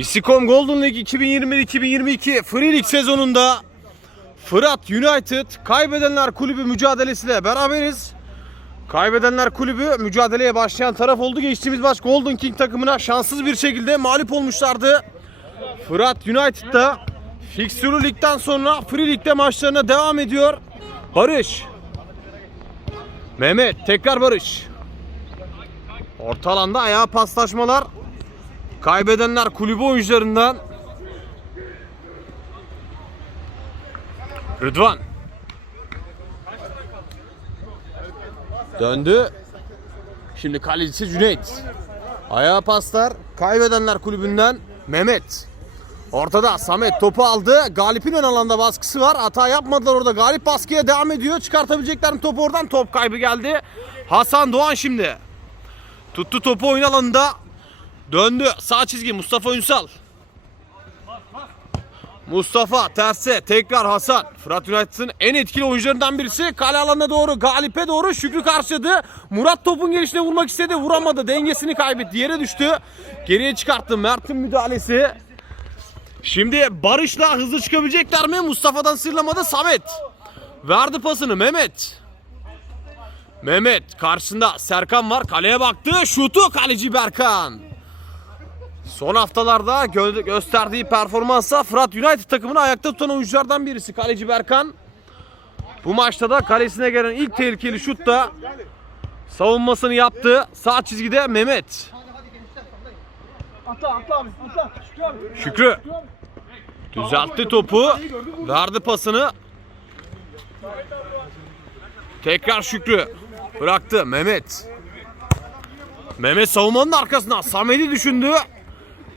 Misikom Golden League 2021-2022 Free League sezonunda Fırat United Kaybedenler Kulübü mücadelesiyle beraberiz. Kaybedenler Kulübü mücadeleye başlayan taraf oldu. Geçtiğimiz maç Golden King takımına şanssız bir şekilde mağlup olmuşlardı. Fırat United da Fixtürü ligden sonra Free League'de maçlarına devam ediyor. Barış. Mehmet tekrar Barış. Orta alanda ayağa paslaşmalar. Kaybedenler kulübü oyuncularından. Rıdvan. Döndü. Şimdi kalecisi Cüneyt. Ayağa paslar. Kaybedenler kulübünden Mehmet. Ortada Samet topu aldı. Galip'in ön alanda baskısı var. Hata yapmadılar orada. Galip baskıya devam ediyor. Çıkartabilecekler mi topu oradan? Top kaybı geldi. Hasan Doğan şimdi. Tuttu topu oyun alanında. Döndü. Sağ çizgi Mustafa Ünsal. Mustafa terse tekrar Hasan. Fırat United'ın en etkili oyuncularından birisi. Kale alanına doğru Galip'e doğru Şükrü karşıladı. Murat topun gelişine vurmak istedi. Vuramadı. Dengesini kaybetti. Yere düştü. Geriye çıkarttı. Mert'in müdahalesi. Şimdi Barış'la hızlı çıkabilecekler mi? Mustafa'dan sıyrılamadı Samet. Verdi pasını Mehmet. Mehmet karşısında Serkan var. Kaleye baktı. Şutu kaleci Berkan. Son haftalarda gö- gösterdiği performansla Fırat United takımını ayakta tutan oyunculardan birisi kaleci Berkan. Bu maçta da kalesine gelen ilk tehlikeli şutta savunmasını yaptı. Sağ çizgide Mehmet. Şükrü. Düzeltti topu. Verdi pasını. Tekrar Şükrü. Bıraktı Mehmet. Mehmet savunmanın arkasına. Samet'i düşündü.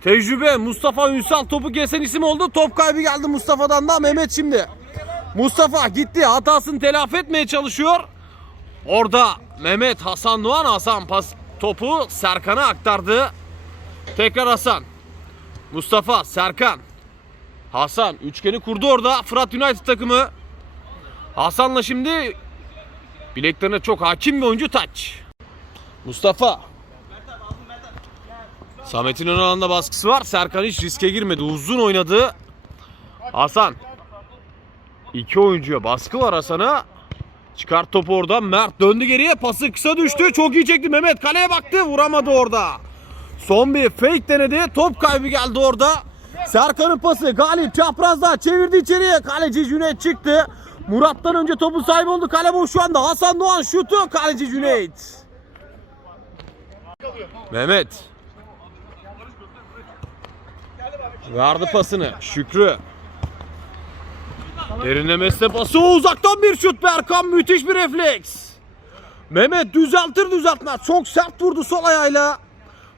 Tecrübe Mustafa Ünsal topu kesen isim oldu. Top kaybı geldi Mustafa'dan da Mehmet şimdi. Mustafa gitti hatasını telafi etmeye çalışıyor. Orada Mehmet Hasan Doğan Hasan pas topu Serkan'a aktardı. Tekrar Hasan. Mustafa, Serkan. Hasan üçgeni kurdu orada. Fırat United takımı. Hasan'la şimdi bileklerine çok hakim bir oyuncu taç. Mustafa. Samet'in ön alanda baskısı var. Serkan hiç riske girmedi. Uzun oynadı. Hasan. İki oyuncuya baskı var Hasan'a. Çıkart topu oradan. Mert döndü geriye. Pası kısa düştü. Çok iyi çekti Mehmet. Kaleye baktı. Vuramadı orada. Son bir fake denedi. Top kaybı geldi orada. Serkan'ın pası. Galip çaprazda çevirdi içeriye. Kaleci Cüneyt çıktı. Murat'tan önce topu sahibi oldu. Kale boş şu anda. Hasan Doğan şutu. Kaleci Cüneyt. Mehmet. Verdi pasını. Şükrü. Derinlemesine pası. Uzaktan bir şut. Berkan müthiş bir refleks. Mehmet düzeltir düzeltmez. Çok sert vurdu sol ayağıyla.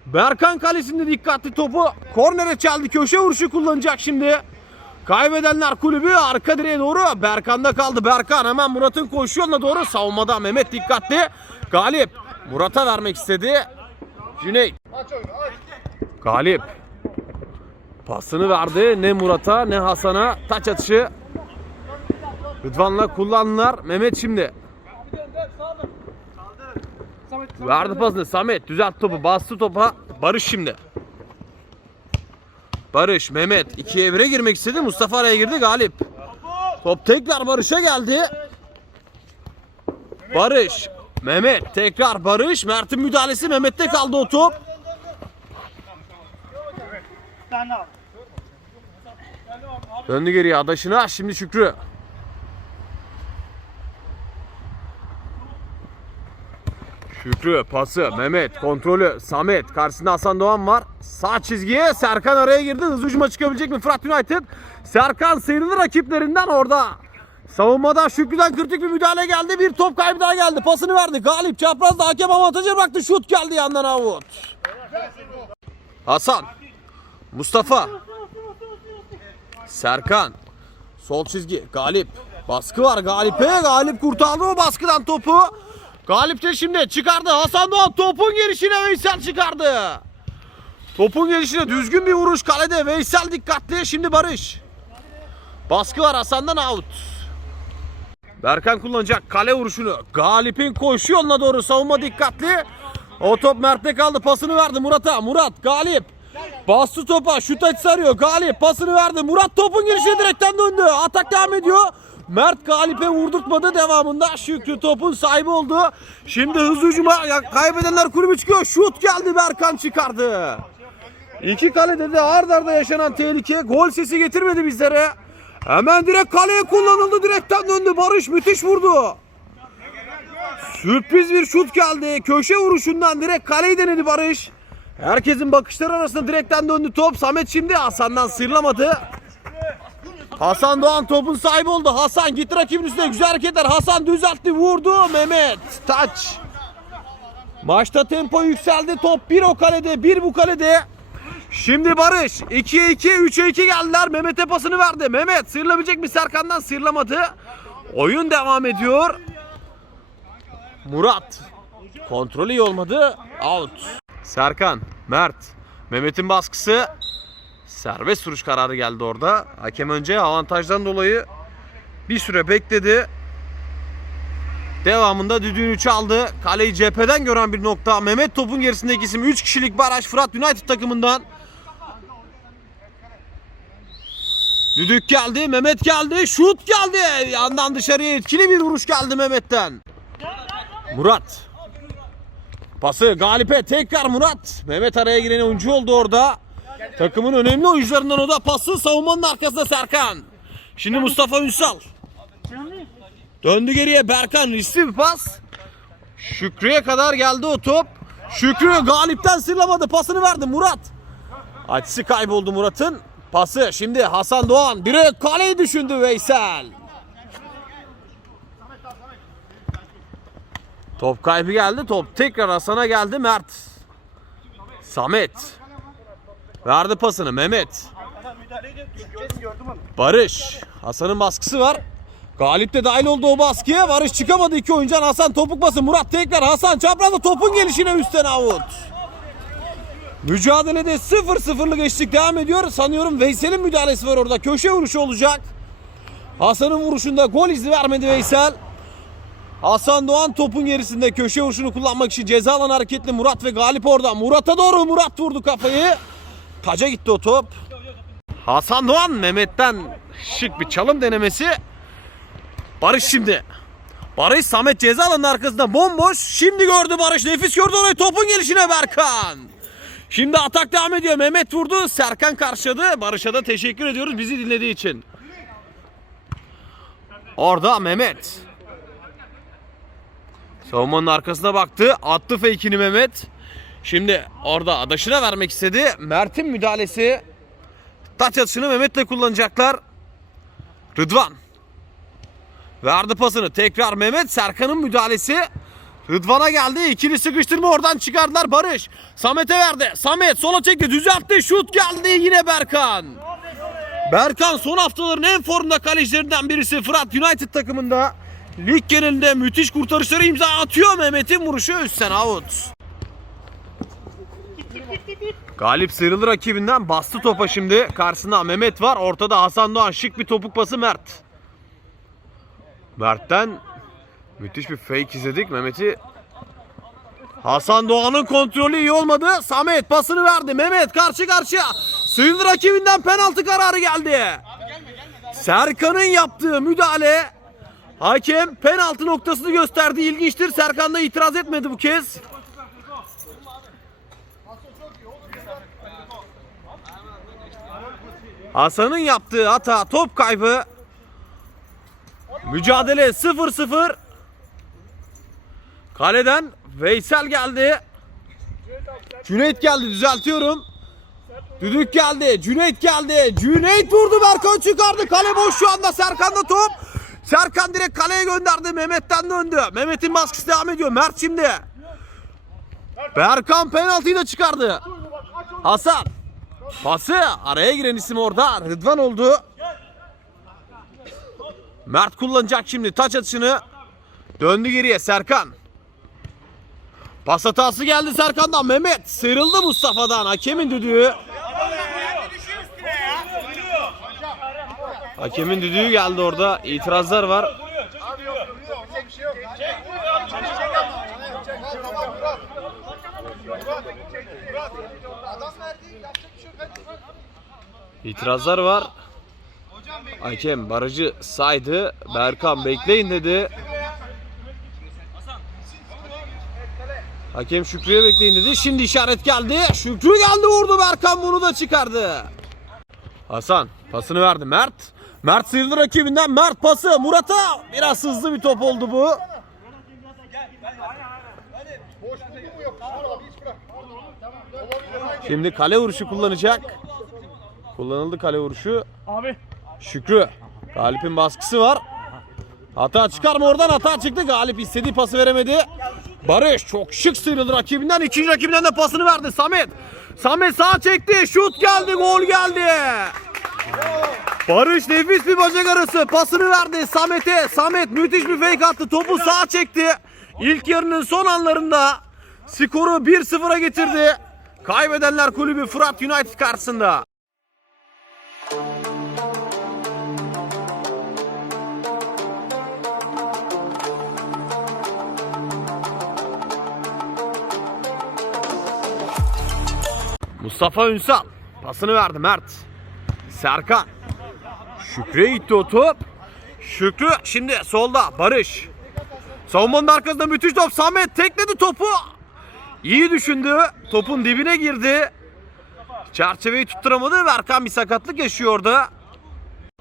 Berkan kalesinde dikkatli topu kornere çaldı. Köşe vuruşu kullanacak şimdi. Kaybedenler kulübü arka direğe doğru. Berkan'da kaldı. Berkan hemen Murat'ın koşu yoluna doğru. Savunmada Mehmet dikkatli. Galip Murat'a vermek istedi. Cüneyt. Galip. Pasını verdi. Ne Murat'a ne Hasan'a. Taç atışı. Rıdvan'la kullandılar. Mehmet şimdi. Verdi pasını Samet düzelt topu bastı topa Barış şimdi. Barış Mehmet ikiye bire girmek istedi Mustafa araya girdi Galip. Top tekrar Barış'a geldi. Barış Mehmet tekrar Barış Mert'in müdahalesi Mehmet'te kaldı o top. De al. Döndü geriye adaşına şimdi Şükrü. Şükrü pası Mehmet kontrolü Samet karşısında Hasan Doğan var. Sağ çizgiye Serkan araya girdi. Hızlı hücuma çıkabilecek mi Fırat United? Serkan sıyrıldı rakiplerinden orada. Savunmada Şükrü'den kritik bir müdahale geldi. Bir top kaybı daha geldi. Pasını verdi. Galip çaprazda hakem avantajı bıraktı. Şut geldi yandan avut. Hasan. Mustafa. Serkan. Sol çizgi. Galip. Baskı var Galip'e. Galip kurtardı o baskıdan topu. Galip de şimdi çıkardı. Hasan Doğan topun gelişine Veysel çıkardı. Topun gelişine düzgün bir vuruş kalede. Veysel dikkatli. Şimdi Barış. Baskı var Hasan'dan out. Berkan kullanacak kale vuruşunu. Galip'in koşu yoluna doğru savunma dikkatli. O top Mert'te kaldı. Pasını verdi Murat'a. Murat Galip. Bastı topa. Şut açısı arıyor. Galip pasını verdi. Murat topun girişine direkten döndü. Atak devam ediyor. Mert Galip'e vurdurtmadı devamında. Şükrü topun sahibi oldu. Şimdi hızlı hücuma kaybedenler kulübü çıkıyor. Şut geldi Berkan çıkardı. İki kalede de ard arda yaşanan tehlike gol sesi getirmedi bizlere. Hemen direkt kaleye kullanıldı. Direkten döndü. Barış müthiş vurdu. Sürpriz bir şut geldi. Köşe vuruşundan direkt kaleyi denedi Barış. Herkesin bakışları arasında direkten döndü top. Samet şimdi Hasan'dan sıyrılamadı. Hasan Doğan topun sahibi oldu. Hasan gitti rakibin üstüne güzel hareketler. Hasan düzeltti vurdu. Mehmet taç. Maçta tempo yükseldi. Top bir o kalede bir bu kalede. Şimdi Barış 2'ye 2 3'e 2 geldiler. Mehmet'e pasını verdi. Mehmet sıyrılabilecek mi Serkan'dan sıyrılamadı. Oyun devam ediyor. Murat. Kontrol iyi olmadı. Out. Serkan, Mert. Mehmet'in baskısı. Serbest vuruş kararı geldi orada. Hakem önce avantajdan dolayı bir süre bekledi. Devamında düdüğünü çaldı. Kaleyi cepheden gören bir nokta. Mehmet topun gerisindeki isim 3 kişilik baraj Fırat United takımından. Düdük geldi, Mehmet geldi, şut geldi. Yandan dışarıya etkili bir vuruş geldi Mehmet'ten. Murat. Pası Galip'e tekrar Murat. Mehmet araya giren oyuncu oldu orada. Takımın önemli oyuncularından o da pası savunmanın arkasında Serkan. Şimdi Mustafa Ünsal. Döndü geriye Berkan riskli bir pas. Şükrü'ye kadar geldi o top. Şükrü Galip'ten sıyrılamadı. Pasını verdi Murat. Açısı kayboldu Murat'ın. Pası şimdi Hasan Doğan. Direkt kaleyi düşündü Veysel. Top kaybı geldi. Top tekrar Hasan'a geldi Mert. Samet. Verdi pasını Mehmet. Barış. Hasan'ın baskısı var. Galip de dahil oldu o baskıya. Barış çıkamadı iki oyuncudan. Hasan topuk pası. Murat tekrar Hasan çaprazda topun gelişine üstten avut. Mücadelede 0-0'lık eşlik devam ediyor. Sanıyorum Veysel'in müdahalesi var orada. Köşe vuruşu olacak. Hasan'ın vuruşunda gol izni vermedi Veysel. Hasan Doğan topun gerisinde köşe vuruşunu kullanmak için ceza alan hareketli Murat ve Galip orada. Murat'a doğru Murat vurdu kafayı. Taca gitti o top. Hasan Doğan Mehmet'ten şık bir çalım denemesi. Barış şimdi. Barış Samet ceza alanının arkasında bomboş. Şimdi gördü Barış. Nefis gördü orayı. Topun gelişine Berkan. Şimdi atak devam ediyor. Mehmet vurdu. Serkan karşıladı. Barış'a da teşekkür ediyoruz bizi dinlediği için. Orada Mehmet. Savunmanın arkasına baktı. Attı fake'ini Mehmet. Şimdi orada adaşına vermek istedi. Mert'in müdahalesi. Taç atışını Mehmet'le kullanacaklar. Rıdvan. Verdi pasını. Tekrar Mehmet. Serkan'ın müdahalesi. Rıdvan'a geldi. İkili sıkıştırma oradan çıkardılar Barış. Samet'e verdi. Samet sola çekti. Düzeltti. Şut geldi. Yine Berkan. Berkan son haftaların en formda kalecilerinden birisi Fırat United takımında. Lig genelinde müthiş kurtarışları imza atıyor Mehmet'in vuruşu üstten out. Galip sıyrıldı rakibinden bastı topa şimdi. Karşısında Mehmet var. Ortada Hasan Doğan şık bir topuk pası Mert. Mert'ten müthiş bir fake izledik. Mehmet'i Hasan Doğan'ın kontrolü iyi olmadı. Samet pasını verdi. Mehmet karşı karşıya. Sıyrıldı rakibinden penaltı kararı geldi. Serkan'ın yaptığı müdahale hakem penaltı noktasını gösterdi. İlginçtir. Serkan da itiraz etmedi bu kez. Hasan'ın yaptığı hata top kaybı. Mücadele 0-0. Kaleden Veysel geldi. Cüneyt geldi düzeltiyorum. Düdük geldi. Cüneyt geldi. Cüneyt vurdu Berkan çıkardı. Kale boş şu anda Serkan'da top. Serkan direkt kaleye gönderdi. Mehmet'ten döndü. Mehmet'in baskısı devam ediyor. Mert şimdi. Berkan penaltıyı da çıkardı. Hasan. Pası araya giren isim orada. Rıdvan oldu. Mert kullanacak şimdi taç atışını. Döndü geriye Serkan. Pas hatası geldi Serkan'dan. Mehmet sıyrıldı Mustafa'dan. Hakemin düdüğü. Hakemin düdüğü geldi orada. İtirazlar var. Abi İtirazlar var. Hakem barajı saydı. Berkan bekleyin dedi. Hakem Şükrü'ye bekleyin dedi. Şimdi işaret geldi. Şükrü geldi vurdu. Berkan bunu da çıkardı. Hasan pasını verdi Mert. Mert sıyrıldı rakibinden. Mert pası Murat'a. Biraz hızlı bir top oldu bu. Şimdi kale vuruşu kullanacak. Kullanıldı kale vuruşu. Abi. Şükrü. Galip'in baskısı var. Hata çıkar mı oradan? Hata çıktı. Galip istediği pası veremedi. Barış çok şık sıyrıldı rakibinden. İkinci rakibinden de pasını verdi. Samet. Samet sağ çekti. Şut geldi. Gol geldi. Barış nefis bir bacak arası. Pasını verdi Samet'e. Samet müthiş bir fake attı. Topu sağa çekti. İlk yarının son anlarında skoru 1-0'a getirdi. Kaybedenler kulübü Fırat United karşısında. Mustafa Ünsal pasını verdi Mert. Serkan. Şükrü'ye gitti o top. Şükrü şimdi solda Barış. Savunmanın arkasında müthiş top. Samet tekledi topu. İyi düşündü. Topun dibine girdi. Çerçeveyi tutturamadı. Berkan bir sakatlık yaşıyor.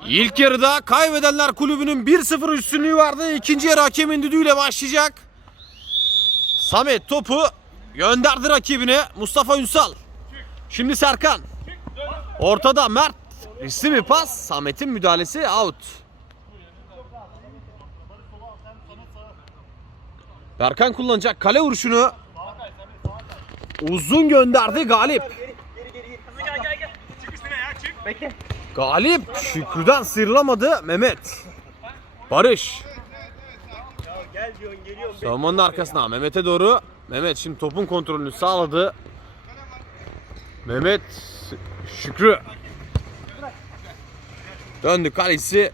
İlk yarıda kaybedenler kulübünün 1-0 üstünlüğü vardı. İkinci yarı hakemin düdüğüyle başlayacak. Samet topu gönderdi rakibine. Mustafa Ünsal. Şimdi Serkan. Ortada Mert. Riskli bir pas. Samet'in müdahalesi out. Berkan kullanacak kale vuruşunu. Uzun gönderdi Galip. Galip Şükrü'den sıyrılamadı Mehmet. Barış. Savunmanın arkasına Mehmet'e doğru. Mehmet şimdi topun kontrolünü sağladı. Mehmet Şükrü. Döndü kalesi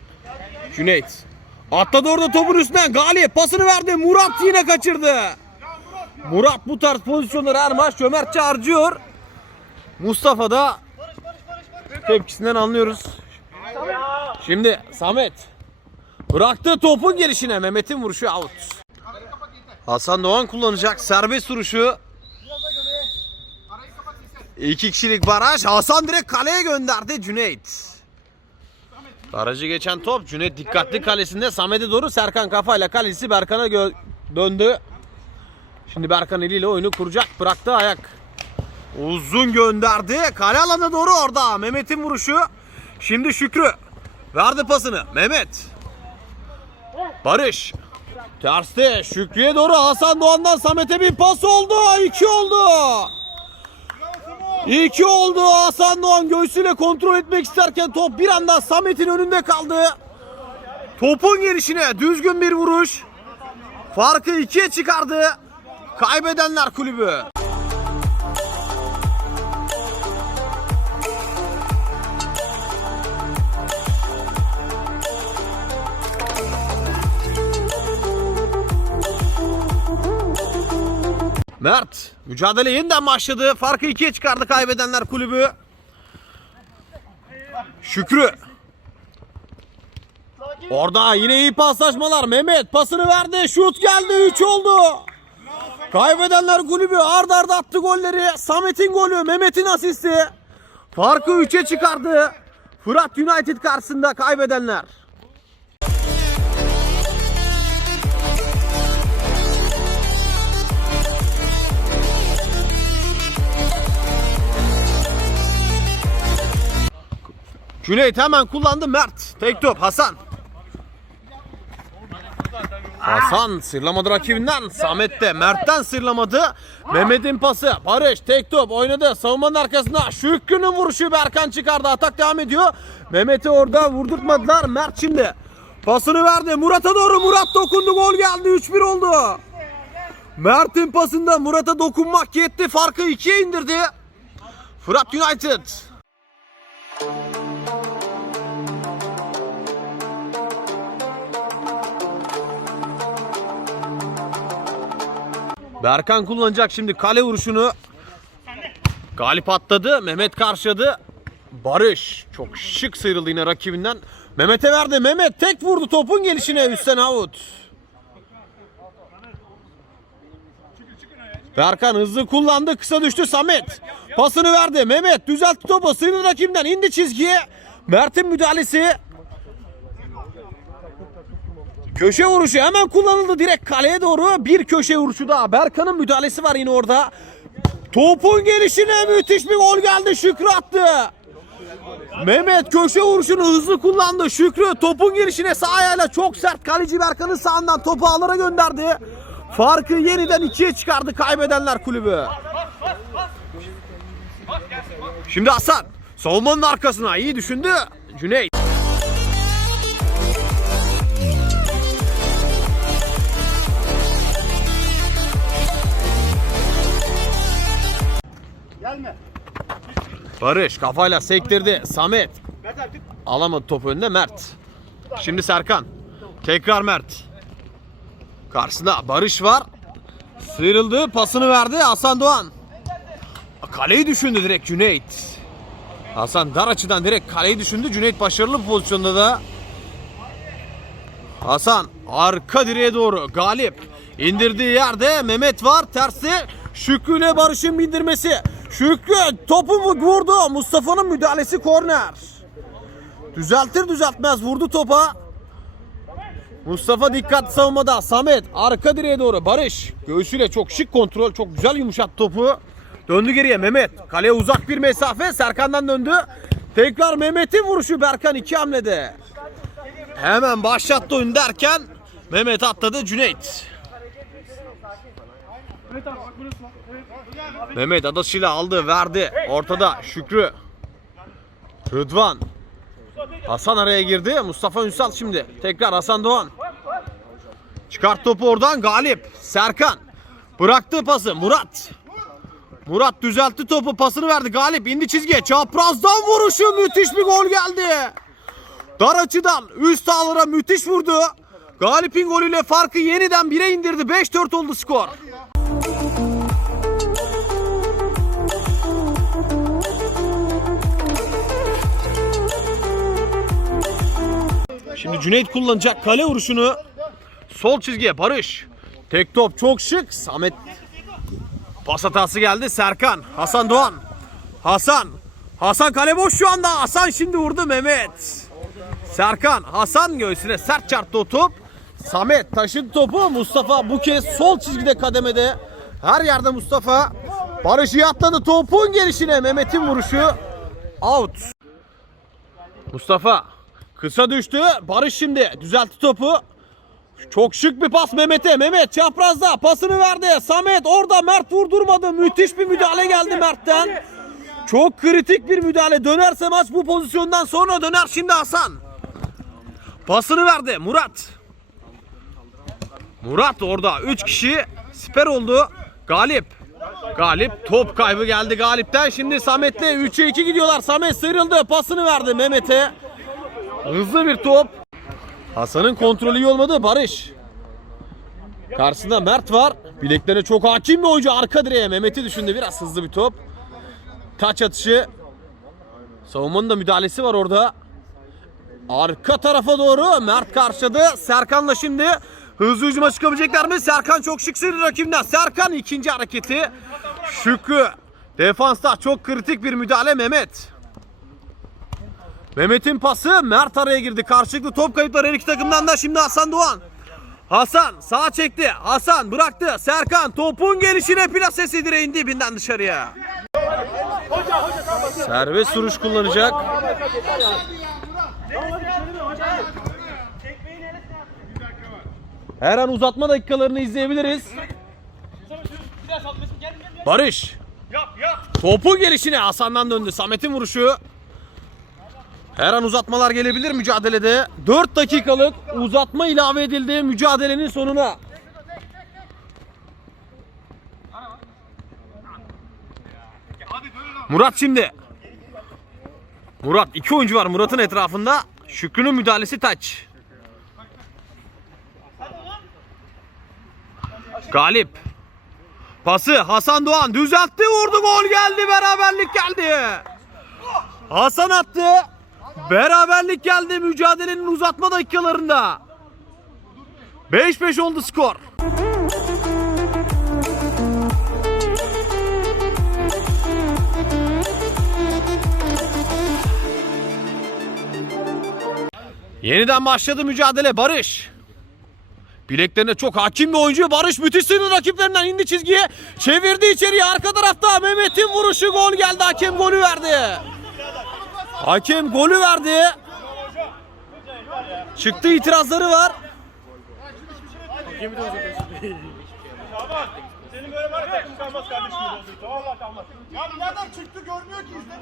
Cüneyt. Atladı orada topun üstünden Galip pasını verdi. Murat yine kaçırdı. Murat bu tarz pozisyonları her maç cömertçe harcıyor. Mustafa da tepkisinden anlıyoruz. Şimdi Samet bıraktı topun gelişine Mehmet'in vuruşu out. Hasan Doğan kullanacak serbest vuruşu. İki kişilik baraj. Hasan direkt kaleye gönderdi Cüneyt. Barajı geçen top Cüneyt dikkatli kalesinde Samet'e doğru Serkan kafayla kalesi Berkan'a döndü. Şimdi Berkan eliyle oyunu kuracak. Bıraktı ayak. Uzun gönderdi. Kale alana doğru orada. Mehmet'in vuruşu. Şimdi Şükrü. Verdi pasını. Mehmet. Barış. Terste Şükrü'ye doğru Hasan Doğan'dan Samet'e bir pas oldu. İki oldu. İki oldu. Hasan Doğan göğsüyle kontrol etmek isterken top bir anda Samet'in önünde kaldı. Topun gelişine düzgün bir vuruş. Farkı ikiye çıkardı. Kaybedenler kulübü. Mert mücadele yeniden başladı. Farkı ikiye çıkardı kaybedenler kulübü. Şükrü. Orada yine iyi paslaşmalar. Mehmet pasını verdi. Şut geldi. 3 oldu. Kaybedenler kulübü arda arda attı golleri. Samet'in golü, Mehmet'in asisti. Farkı 3'e çıkardı. Fırat United karşısında kaybedenler. Cüneyt hemen kullandı Mert. Tek top Hasan. Hasan sırlamadı rakibinden. Samet de Mert'ten sırlamadı. Mehmet'in pası. Barış tek top oynadı. Savunmanın arkasında Şükrü'nün vuruşu Berkan çıkardı. Atak devam ediyor. Mehmet'i orada vurdurtmadılar. Mert şimdi pasını verdi. Murat'a doğru. Murat dokundu. Gol geldi. 3-1 oldu. Mert'in pasında Murat'a dokunmak yetti. Farkı ikiye indirdi. Fırat United. Berkan kullanacak şimdi kale vuruşunu. Galip atladı. Mehmet karşıladı. Barış çok şık sıyrıldı yine rakibinden. Mehmet'e verdi. Mehmet tek vurdu topun gelişine üstten out. Berkan hızlı kullandı. Kısa düştü Samet. Pasını verdi. Mehmet düzeltti topu. Sıyrıldı rakibinden. indi çizgiye. Mert'in müdahalesi. Köşe vuruşu hemen kullanıldı direkt kaleye doğru. Bir köşe vuruşu daha. Berkan'ın müdahalesi var yine orada. Topun gelişine müthiş bir gol geldi. Şükrü attı. Mehmet köşe vuruşunu hızlı kullandı. Şükrü topun gelişine sağ ayağıyla çok sert kaleci Berkan'ın sağından topu ağlara gönderdi. Farkı yeniden ikiye çıkardı kaybedenler kulübü. Şimdi Hasan savunmanın arkasına iyi düşündü. Cüneyt. Barış kafayla sektirdi. Samet alamadı topu önüne Mert. Şimdi Serkan. Tekrar Mert. Karşısında Barış var. Sıyrıldı, pasını verdi Hasan Doğan. Kaleyi düşündü direkt Cüneyt. Hasan dar açıdan direkt kaleyi düşündü. Cüneyt başarılı bir pozisyonda da. Hasan arka direğe doğru galip. İndirdiği yerde Mehmet var tersi. Şükrü ile Barış'ın bindirmesi. Şükrü topu mu vurdu. Mustafa'nın müdahalesi korner. Düzeltir düzeltmez vurdu topa. Mustafa dikkat savunmada. Samet arka direğe doğru. Barış göğsüyle çok şık kontrol. Çok güzel yumuşat topu. Döndü geriye Mehmet. Kaleye uzak bir mesafe. Serkan'dan döndü. Tekrar Mehmet'in vuruşu Berkan iki hamlede. Hemen başlattı oyun derken Mehmet atladı Cüneyt. Evet abi bak. Mehmet adasıyla aldı verdi. Ortada Şükrü. Rıdvan. Hasan araya girdi. Mustafa Ünsal şimdi. Tekrar Hasan Doğan. Çıkart topu oradan Galip. Serkan. Bıraktı pası Murat. Murat düzeltti topu pasını verdi Galip indi çizgiye çaprazdan vuruşu müthiş bir gol geldi. Dar açıdan üst ağlara müthiş vurdu. Galip'in golüyle farkı yeniden 1'e indirdi. 5-4 oldu skor. Şimdi Cüneyt kullanacak kale vuruşunu. Sol çizgiye Barış. Tek top çok şık. Samet pas hatası geldi. Serkan. Hasan Doğan. Hasan. Hasan kale boş şu anda. Hasan şimdi vurdu Mehmet. Serkan. Hasan göğsüne sert çarptı o top. Samet taşıdı topu. Mustafa bu kez sol çizgide kademede. Her yerde Mustafa. Barış iyi atladı topun gelişine. Mehmet'in vuruşu. Out. Mustafa kısa düştü. Barış şimdi düzeltti topu. Çok şık bir pas Mehmet'e. Mehmet çaprazda pasını verdi. Samet orada Mert vurdurmadı. Müthiş bir müdahale geldi Mert'ten. Çok kritik bir müdahale. Dönerse maç bu pozisyondan sonra döner şimdi Hasan. Pasını verdi Murat. Murat orada 3 kişi siper oldu. Galip. Galip top kaybı geldi Galip'ten. Şimdi Samet'le 3'e 2 gidiyorlar. Samet sıyrıldı. Pasını verdi Mehmet'e. Hızlı bir top. Hasan'ın kontrolü iyi olmadı. Barış. Karşısında Mert var. Bileklerine çok hakim bir oyuncu. Arka direğe Mehmet'i düşündü. Biraz hızlı bir top. Taç atışı. Savunmanın da müdahalesi var orada. Arka tarafa doğru Mert karşıladı. Serkan'la şimdi hızlı hücuma çıkabilecekler mi? Serkan çok şık sürü rakibinden. Serkan ikinci hareketi. Şükrü. Defansta çok kritik bir müdahale Mehmet. Mehmet'in pası Mert araya girdi. Karşılıklı top kayıpları her iki takımdan da şimdi Hasan Doğan. Hasan sağa çekti. Hasan bıraktı. Serkan topun gelişine plasesi direğin dibinden dışarıya. Serbest vuruş kullanacak. Her an uzatma dakikalarını izleyebiliriz. Barış. Topu gelişine Hasan'dan döndü. Samet'in vuruşu. Her an uzatmalar gelebilir mücadelede. 4 dakikalık uzatma ilave edildi mücadelenin sonuna. Murat şimdi. Murat iki oyuncu var Murat'ın etrafında. Şükrü'nün müdahalesi taç. Galip. Pası Hasan Doğan düzeltti vurdu gol geldi beraberlik geldi. Hasan attı. Beraberlik geldi mücadelenin uzatma dakikalarında. 5-5 oldu skor. Yeniden başladı mücadele Barış. Bileklerine çok hakim bir oyuncu Barış müthiş sıyrıldı rakiplerinden indi çizgiye. Çevirdi içeriye arka tarafta Mehmet'in vuruşu gol geldi hakem golü verdi. Hakem golü verdi. Çıktı itirazları var. Senin böyle var takım kalmaz kardeşim. Valla kalmaz. Ya nereden çıktı görmüyor ki izle.